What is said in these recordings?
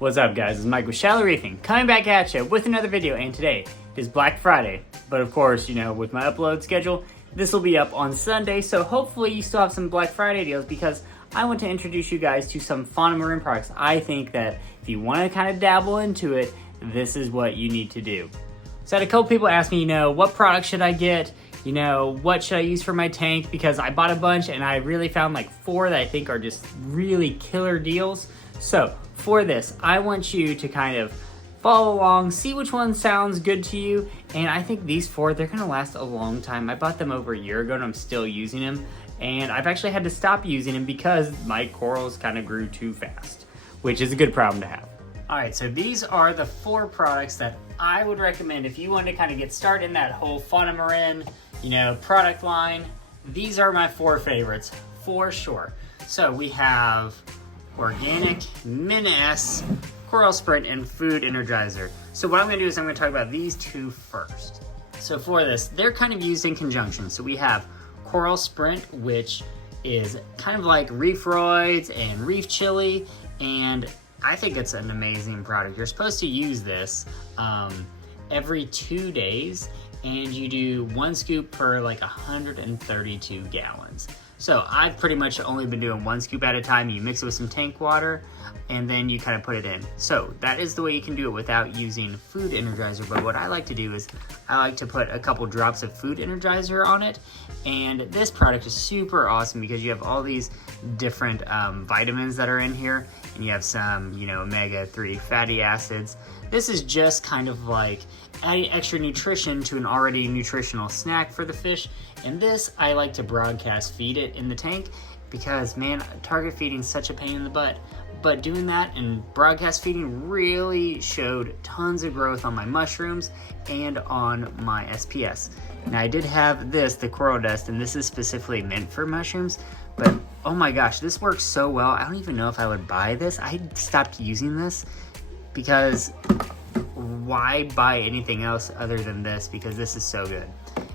What's up, guys? It's Mike with Shallow Reefing, coming back at you with another video, and today is Black Friday. But of course, you know, with my upload schedule, this will be up on Sunday, so hopefully you still have some Black Friday deals, because I want to introduce you guys to some Fauna Marin products. I think that if you want to kind of dabble into it, this is what you need to do. So I had a couple people ask me, you know, what product should I get? You know, what should I use for my tank? Because I bought a bunch and I really found like 4 that I think are just really killer deals. So for this, I want you to kind of follow along, see which one sounds good to you. And I think these 4, they're gonna last a long time. I bought them over a year ago and I'm still using them. And I've actually had to stop using them because my corals kind of grew too fast, which is a good problem to have. All right, so these are the 4 products that I would recommend if you want to kind of get started in that whole Fauna Marin, you know, product line. These are my 4 favorites for sure. So we have Organic, Min-S, Coral Sprint, and Food Energizer. So what I'm gonna do is I'm gonna talk about these 2 first. So for this, they're kind of used in conjunction. So we have Coral Sprint, which is kind of like Reef Roids and Reef Chili, and I think it's an amazing product. You're supposed to use this every 2 days, and you do 1 scoop per like 132 gallons. So I've pretty much only been doing 1 scoop at a time. You mix it with some tank water, and then you kind of put it in. So that is the way you can do it without using Food Energizer. But what I like to do is I like to put a couple drops of Food Energizer on it. And this product is super awesome because you have all these different vitamins that are in here, and you have some, you know, omega-3 fatty acids. This is just kind of like adding extra nutrition to an already nutritional snack for the fish. And this, I like to broadcast feed it in the tank because, man, target feeding is such a pain in the butt. But doing that and broadcast feeding really showed tons of growth on my mushrooms and on my SPS. Now I did have this, the Coral Dust, and this is specifically meant for mushrooms, but oh my gosh, this works so well. I don't even know if I would buy this. I stopped using this because why buy anything else other than this, because this is so good.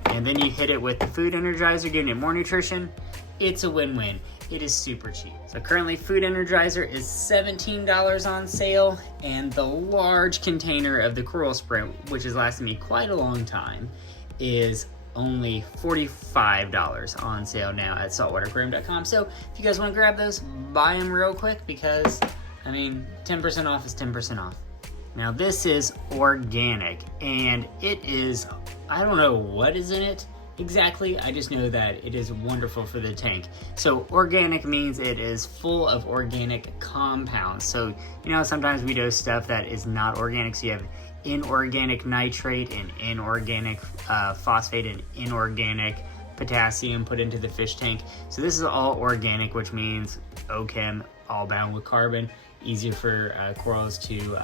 And then you hit it with the Food Energizer, giving it more nutrition. It's a win-win. It is super cheap. So currently Food Energizer is $17 on sale, and the large container of the Coral Sprint, which has lasted me quite a long time, is only $45 on sale now at saltwateraquarium.com. So if you guys want to grab those, buy them real quick because, I mean, 10% off is 10% off. Now this is organic, and it is, I don't know what is in it exactly, I just know that it is wonderful for the tank. So organic means it is full of organic compounds. So, you know, sometimes we dose stuff that is not organic, so you have inorganic nitrate and inorganic phosphate and inorganic potassium put into the fish tank. So this is all organic, which means OChem, all bound with carbon, easier for corals to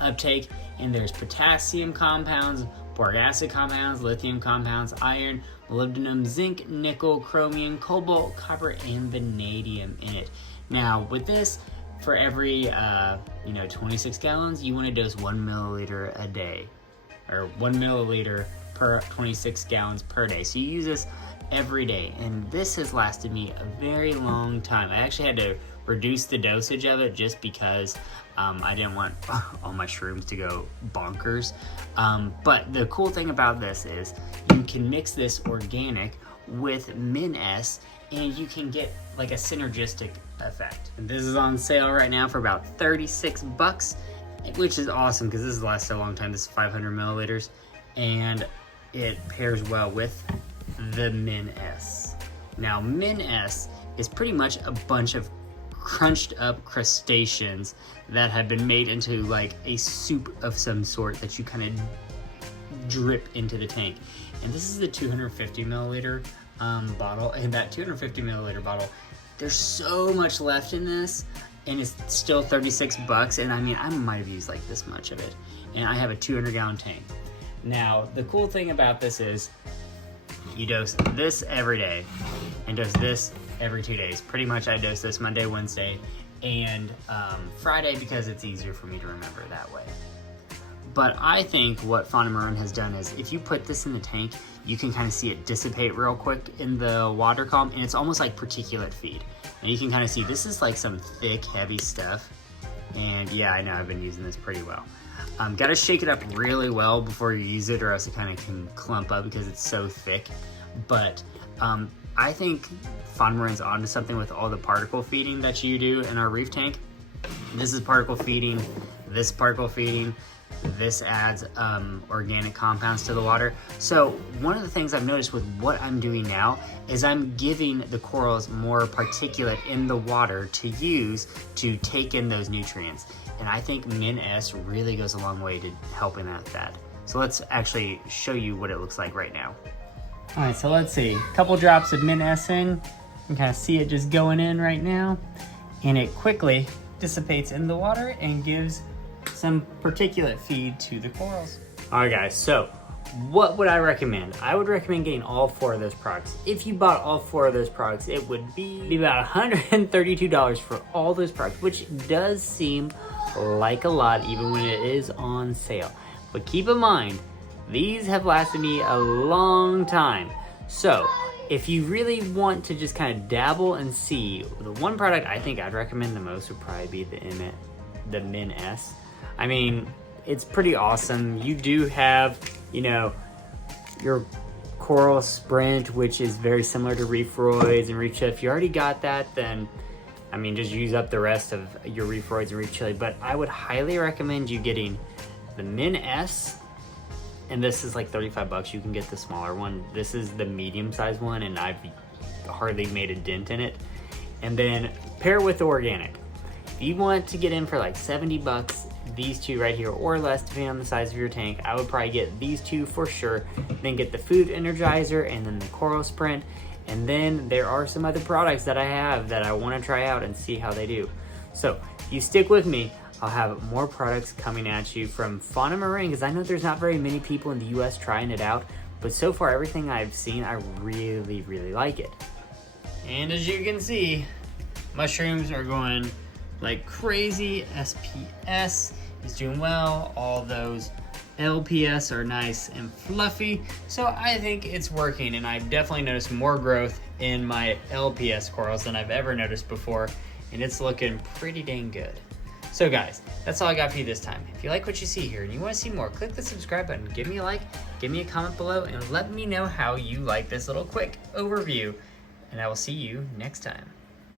uptake. And there's potassium compounds, boric acid compounds, lithium compounds, iron, molybdenum, zinc, nickel, chromium, cobalt, copper, and vanadium in it. Now with this, for every 26 gallons, you want to dose 1 milliliter a day, or 1 milliliter per 26 gallons per day. So you use this every day, and this has lasted me a very long time. I actually had to reduce the dosage of it just because I didn't want all my shrooms to go bonkers. But the cool thing about this is you can mix this organic with Min-S, and you can get like a synergistic effect. And this is on sale right now for about 36 bucks, which is awesome because this has lasted a long time. This is 500 milliliters, and it pairs well with the Min-S. Now Min-S is pretty much a bunch of crunched up crustaceans that have been made into like a soup of some sort that you kind of drip into the tank. And this is the 250 milliliter bottle, and that 250 milliliter bottle, there's so much left in this, and it's still 36 bucks. And I mean, I might have used like this much of it, and I have a 200 gallon tank. Now the cool thing about this is you dose this every day and dose this every 2 days. Pretty much I dose this Monday, Wednesday, and Friday because it's easier for me to remember that way. But I think what Fauna Marin has done is if you put this in the tank, you can kind of see it dissipate real quick in the water column, and it's almost like particulate feed. And you can kind of see this is like some thick, heavy stuff. And yeah, I know I've been using this pretty well. Gotta shake it up really well before you use it, or else it kind of can clump up because it's so thick. But I think Fauna Marin's onto something with all the particle feeding that you do in our reef tank. This is particle feeding, this particle feeding, this adds organic compounds to the water. So one of the things I've noticed with what I'm doing now is I'm giving the corals more particulate in the water to use to take in those nutrients. And I think Min S really goes a long way to helping out that. So let's actually show you what it looks like right now. All right, so let's see. A couple drops of Min S in. You can kind of see it just going in right now. And it quickly dissipates in the water and gives some particulate feed to the corals. All right, guys, so what would I recommend? I would recommend getting all 4 of those products. If you bought all 4 of those products, it would be about $132 for all those products, which does seem like a lot even when it is on sale. But keep in mind, these have lasted me a long time. So if you really want to just kind of dabble and see, the one product I think I'd recommend the most would probably be the Min S. I mean, it's pretty awesome. You do have, you know, your Coral Sprint, which is very similar to Reef Roids and Reef Chili. If you already got that, then I mean, just use up the rest of your Reef Roids and Reef Chili. But I would highly recommend you getting the Min S, and this is like 35 bucks. You can get the smaller one. This is the medium-sized one, and I've hardly made a dent in it. And then pair it with the organic. If you want to get in for like 70 bucks, these 2 right here or less, depending on the size of your tank, I would probably get these 2 for sure. Then get the Food Energizer and then the Coral Sprint. And then there are some other products that I have that I want to try out and see how they do. So if you stick with me, I'll have more products coming at you from Fauna Marin, because I know there's not very many people in the US trying it out, but so far everything I've seen, I really, really like it. And as you can see, mushrooms are going like crazy. SPS is doing well. All those LPS are nice and fluffy. So I think it's working, and I've definitely noticed more growth in my LPS corals than I've ever noticed before, and it's looking pretty dang good. So guys, that's all I got for you this time. If you like what you see here and you want to see more, click the subscribe button, give me a like, give me a comment below, and let me know how you like this little quick overview, and I will see you next time.